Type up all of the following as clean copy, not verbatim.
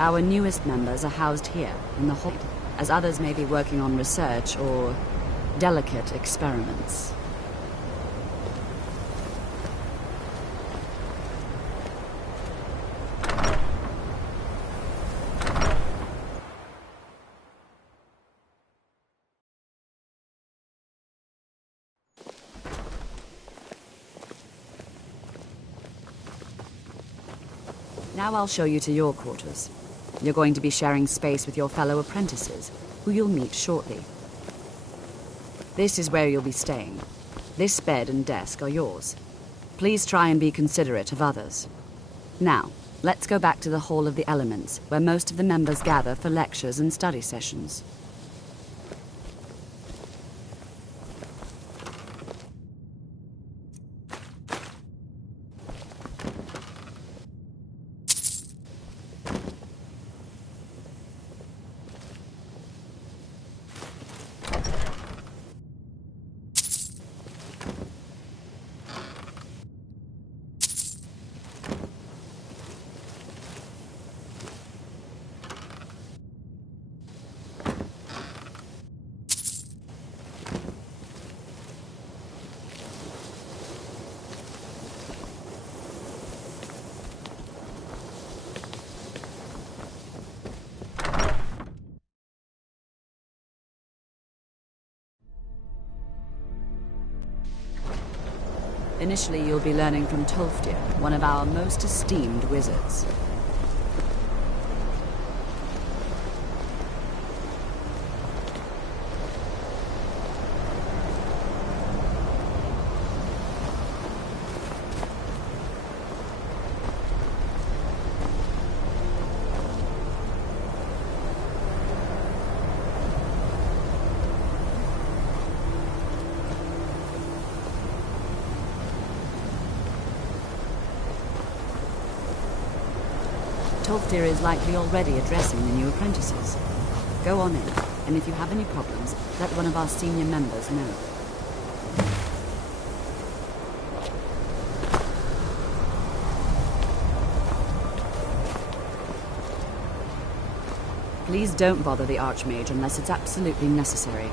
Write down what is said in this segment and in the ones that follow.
Our newest members are housed here, in the hall, as others may be working on research or delicate experiments. Now I'll show you to your quarters. You're going to be sharing space with your fellow apprentices, who you'll meet shortly. This is where you'll be staying. This bed and desk are yours. Please try and be considerate of others. Now, let's go back to the Hall of the Elements, where most of the members gather for lectures and study sessions. Initially, you'll be learning from Tolfdir, one of our most esteemed wizards. Tolfdir is likely already addressing the new apprentices. Go on in, and if you have any problems, let one of our senior members know. Please don't bother the Archmage unless it's absolutely necessary.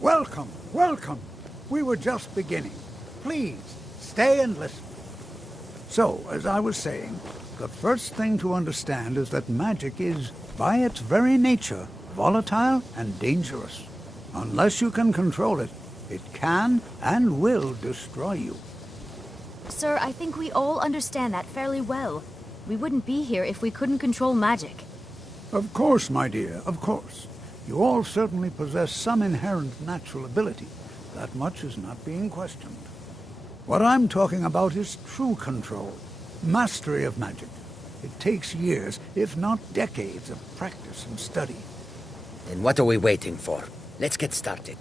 Welcome, welcome. We were just beginning. Please, stay and listen. So, as I was saying, the first thing to understand is that magic is, by its very nature, volatile and dangerous. Unless you can control it, it can and will destroy you. Sir, I think we all understand that fairly well. We wouldn't be here if we couldn't control magic. Of course, my dear, of course. You all certainly possess some inherent natural ability. That much is not being questioned. What I'm talking about is true control, mastery of magic. It takes years, if not decades, of practice and study. Then what are we waiting for? Let's get started.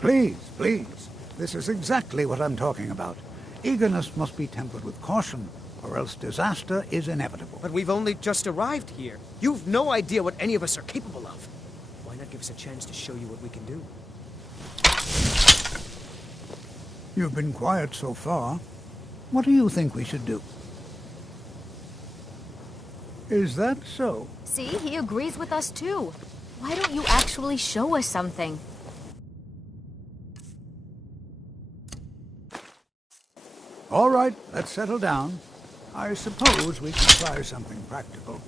Please, please. This is exactly what I'm talking about. Eagerness must be tempered with caution, or else disaster is inevitable. But we've only just arrived here. You've no idea what any of us are capable of. Why not give us a chance to show you what we can do? You've been quiet so far. What do you think we should do? Is that so? See, he agrees with us too. Why don't you actually show us something? All right, let's settle down. I suppose we can try something practical.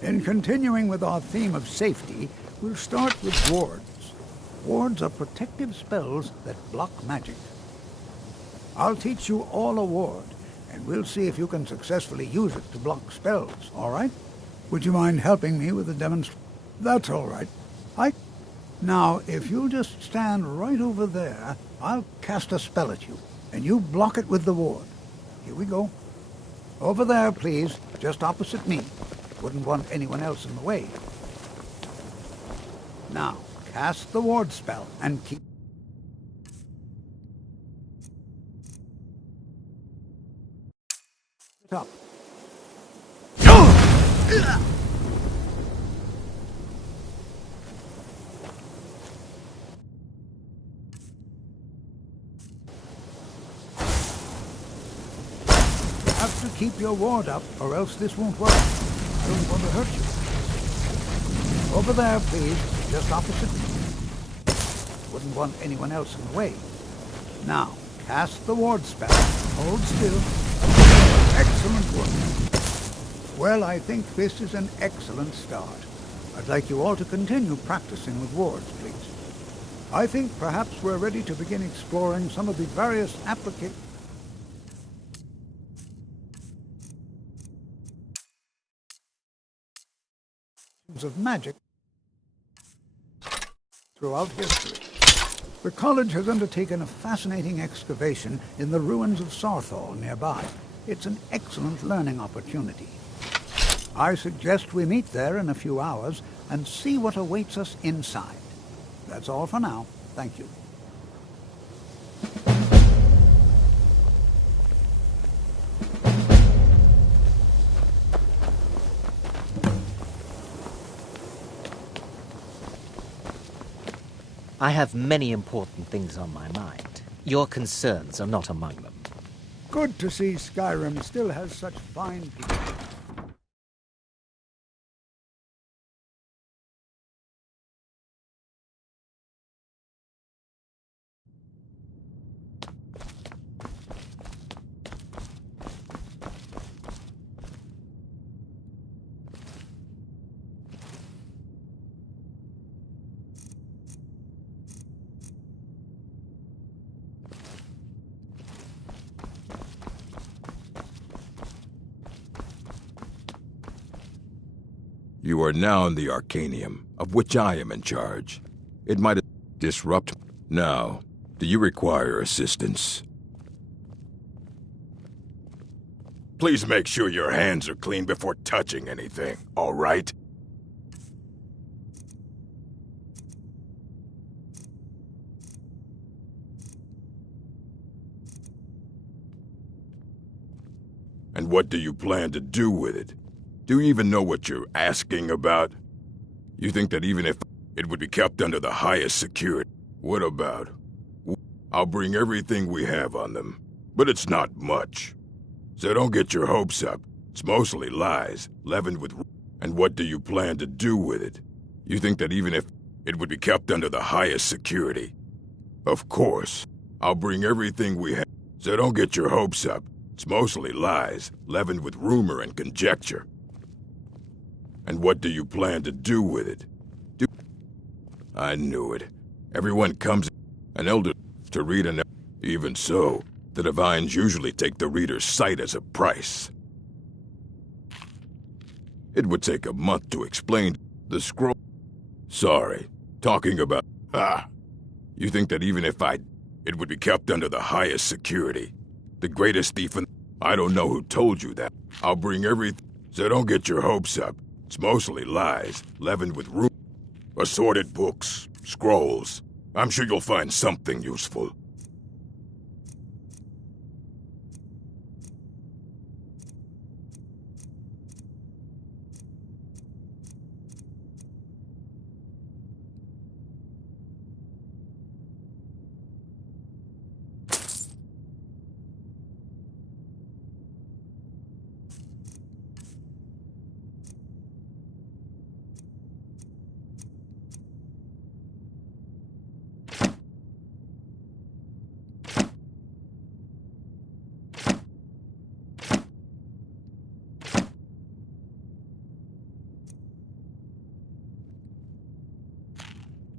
In continuing with our theme of safety, we'll start with wards. Wards are protective spells that block magic. I'll teach you all a ward, and we'll see if you can successfully use it to block spells, all right? Would you mind helping me with the demonstration? That's all right. Now, if you'll just stand right over there, I'll cast a spell at you, and you block it with the ward. Here we go. Over there, please, just opposite me. Wouldn't want anyone else in the way. Now, cast the ward spell, and keep it up. Have to keep your ward up, or else this won't work. I don't want to hurt you. Over there, please, just opposite me. Wouldn't want anyone else in the way. Now, cast the ward spell. Hold still. Excellent work. Well, I think this is an excellent start. I'd like you all to continue practicing with wards, please. I think perhaps we're ready to begin exploring some of the various applications of magic throughout history. The college has undertaken a fascinating excavation in the ruins of Sarthal nearby. It's an excellent learning opportunity. I suggest we meet there in a few hours and see what awaits us inside. That's all for now. Thank you. I have many important things on my mind. Your concerns are not among them. Good to see Skyrim still has such fine people. You are now in the Arcanium, of which I am in charge. It might disrupt. Now, do you require assistance? Please make sure your hands are clean before touching anything, all right? And what do you plan to do with it? Do you even know what you're asking about? You think that even if it would be kept under the highest security? What about? I'll bring everything we have on them, but it's not much. So don't get your hopes up. It's mostly lies, leavened with... And what do you plan to do with it? You think that even if it would be kept under the highest security? Of course. I'll bring everything we have. So don't get your hopes up. It's mostly lies, leavened with rumor and conjecture. And what do you plan to do with it? I knew it. Everyone comes an elder to read an... Even so, the divines usually take the reader's sight as a price. It would take a month to explain the scroll. Sorry, talking about... You think that even if it would be kept under the highest security. The greatest thief in... I don't know who told you that. I'll bring everything... So don't get your hopes up. It's mostly lies, leavened with assorted books, scrolls. I'm sure you'll find something useful.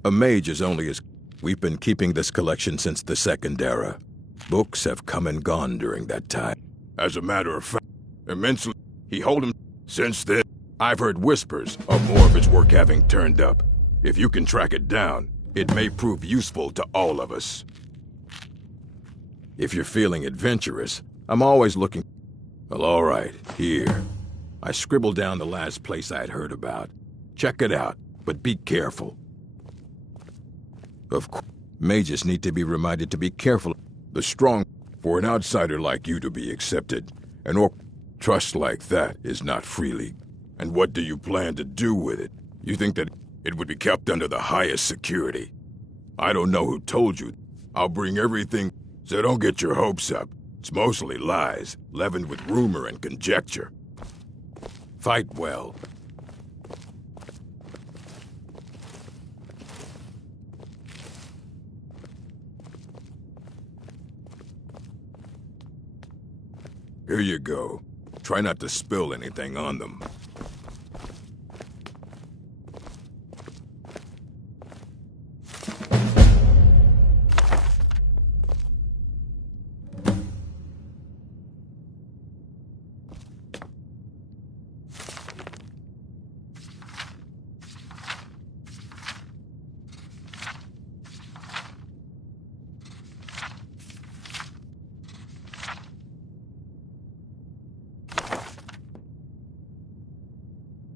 A mage is only as... We've been keeping this collection since the Second Era. Books have come and gone during that time. As a matter of fact, immensely, he hold him. Since then, I've heard whispers of more of his work having turned up. If you can track it down, it may prove useful to all of us. If you're feeling adventurous, I'm always looking. Well, all right, here. I scribbled down the last place I'd heard about. Check it out, but be careful. Of course, mages need to be reminded to be careful. The strong, for an outsider like you to be accepted, an orc trust like that is not freely. And what do you plan to do with it? You think that it would be kept under the highest security? I don't know who told you. I'll bring everything, so don't get your hopes up. It's mostly lies, leavened with rumor and conjecture. Fight well. Here you go. Try not to spill anything on them.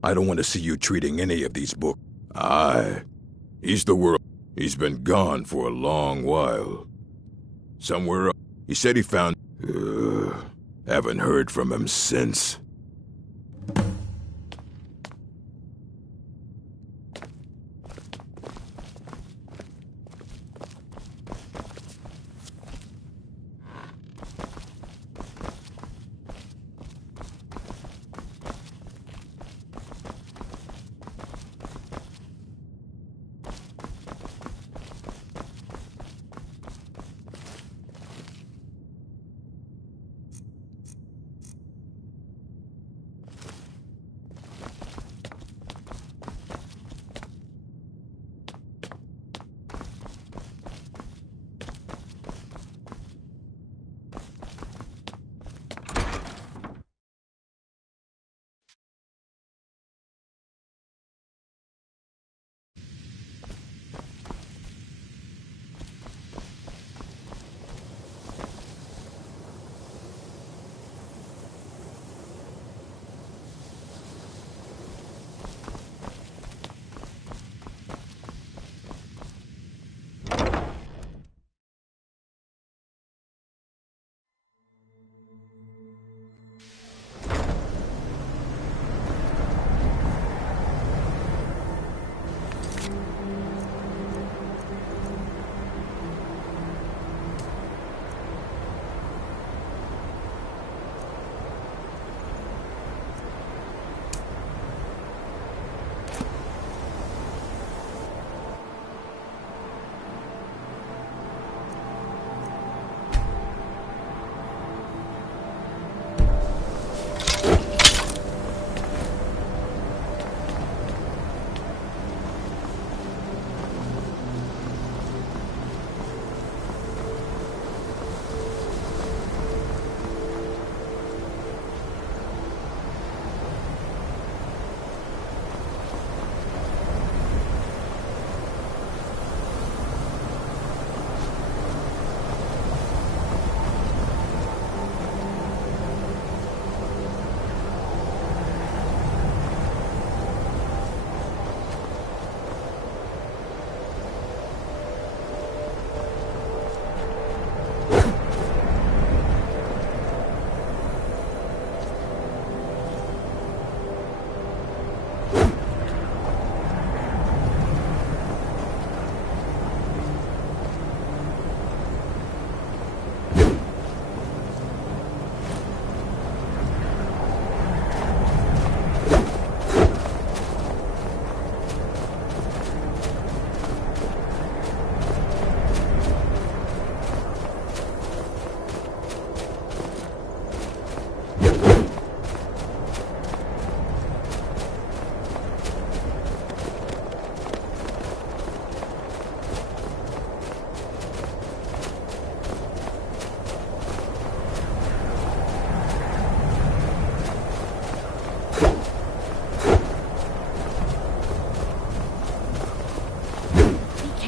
I don't want to see you treating any of these books. He's the world. He's been gone for a long while. Somewhere else. He said he found... haven't heard from him since.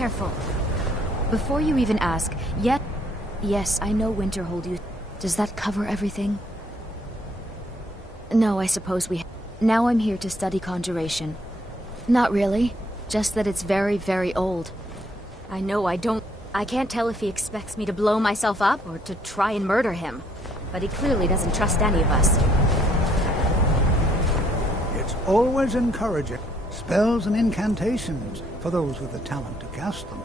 careful. Before you even ask, yet... Yes, I know Winterhold you... Does that cover everything? No, I suppose we... Now I'm here to study conjuration. Not really. Just that it's very, very old. I know I can't tell if he expects me to blow myself up or to try and murder him. But he clearly doesn't trust any of us. It's always encouraging. Spells and incantations for those with the talent to cast them.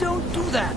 Don't do that!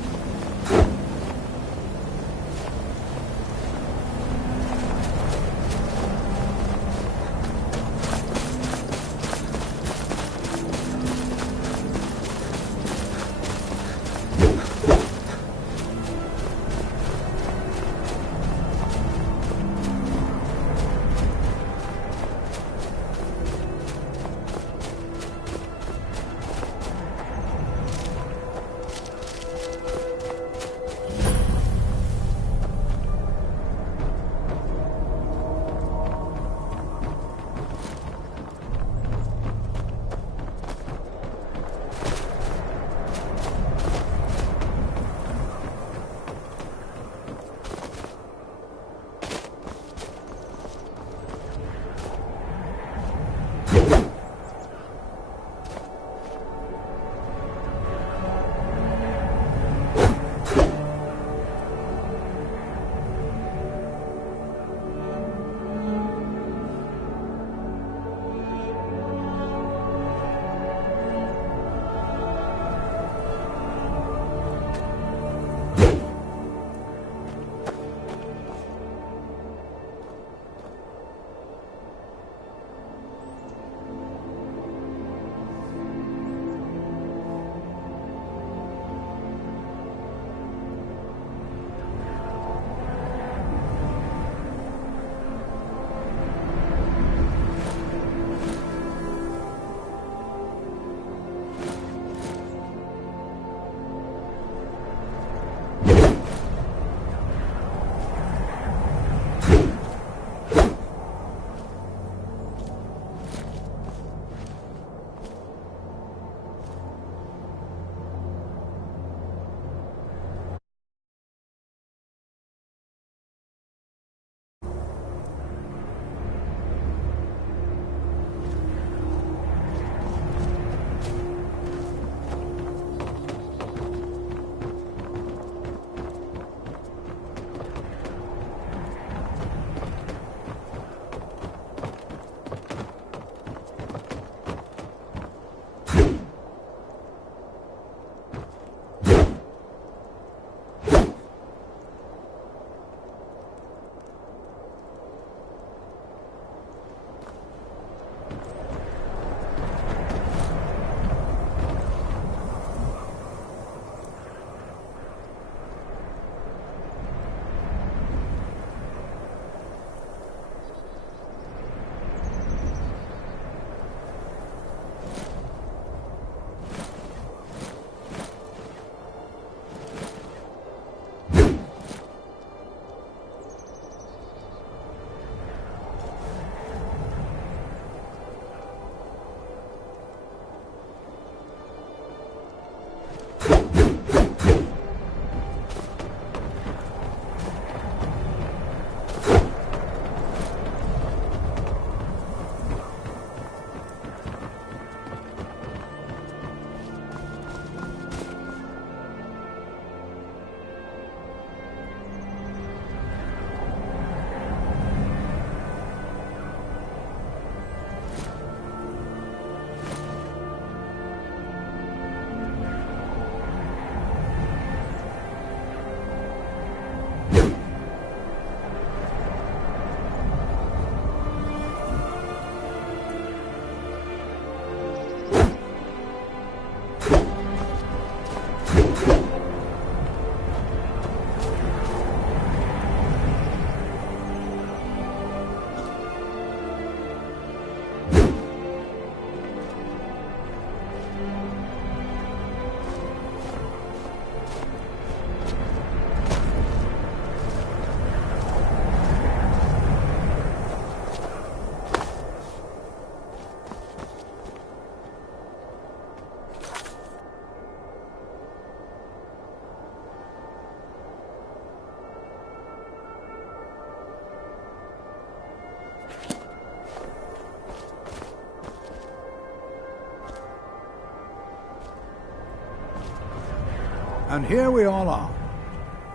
And here we all are.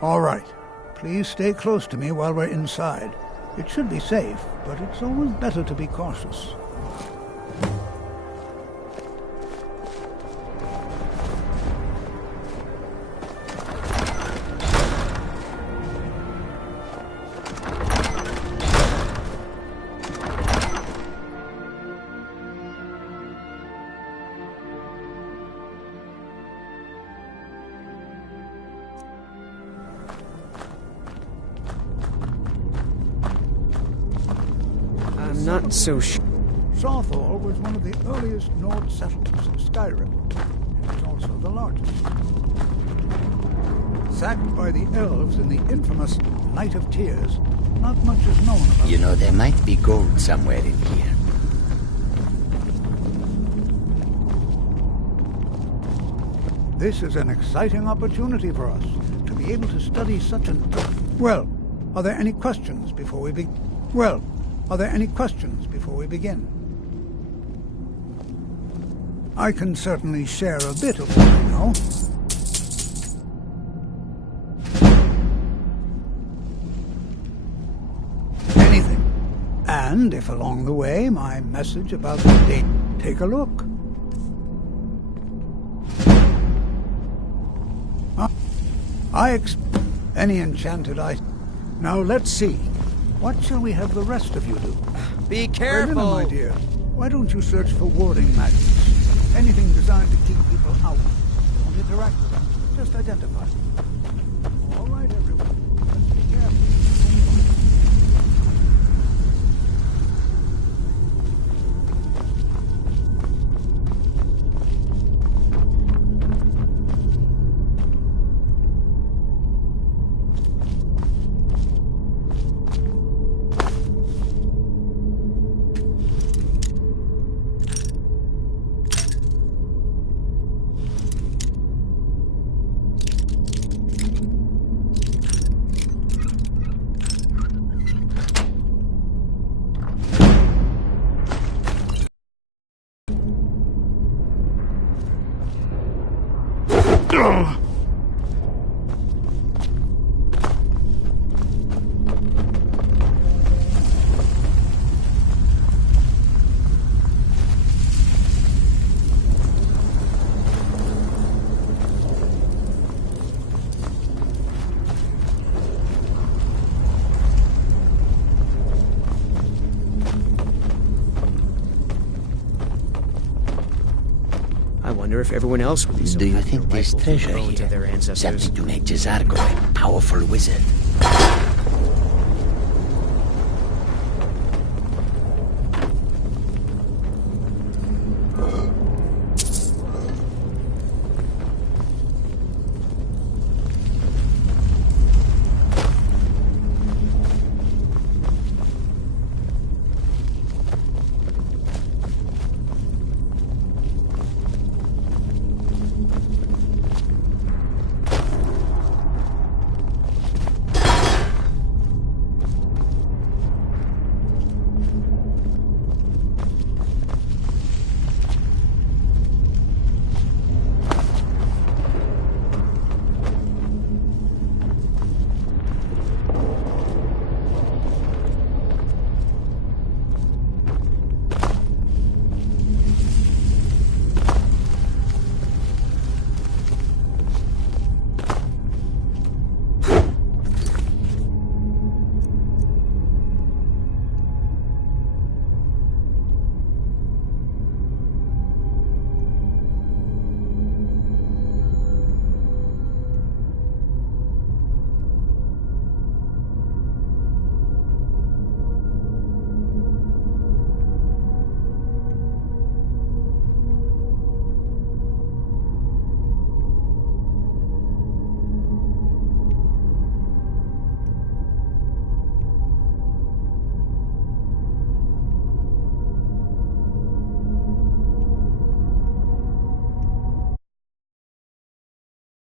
All right. Please stay close to me while we're inside. It should be safe, but it's always better to be cautious. I'm not so sure. Sawthall was one of the earliest Nord settlements of Skyrim. It was also the largest. Sacked by the elves in the infamous Night of Tears, not much is known about You know, there might be gold somewhere in here. This is an exciting opportunity for us to be able to study such an... Well, are there any questions before we begin? I can certainly share a bit of what I know. Anything. And if along the way my message about the date, take a look. Any enchanted item. Now let's see. What shall we have the rest of you do? Be careful! Brynna, my dear, why don't you search for warding magics? Anything designed to keep people out. Don't interact with them. Just identify them. All right, everyone. Let's be careful. I wonder if everyone else would be so Do you happy think to there's rifle through the treasure bones of their here? ancestors. Something to make Jazargo a powerful wizard.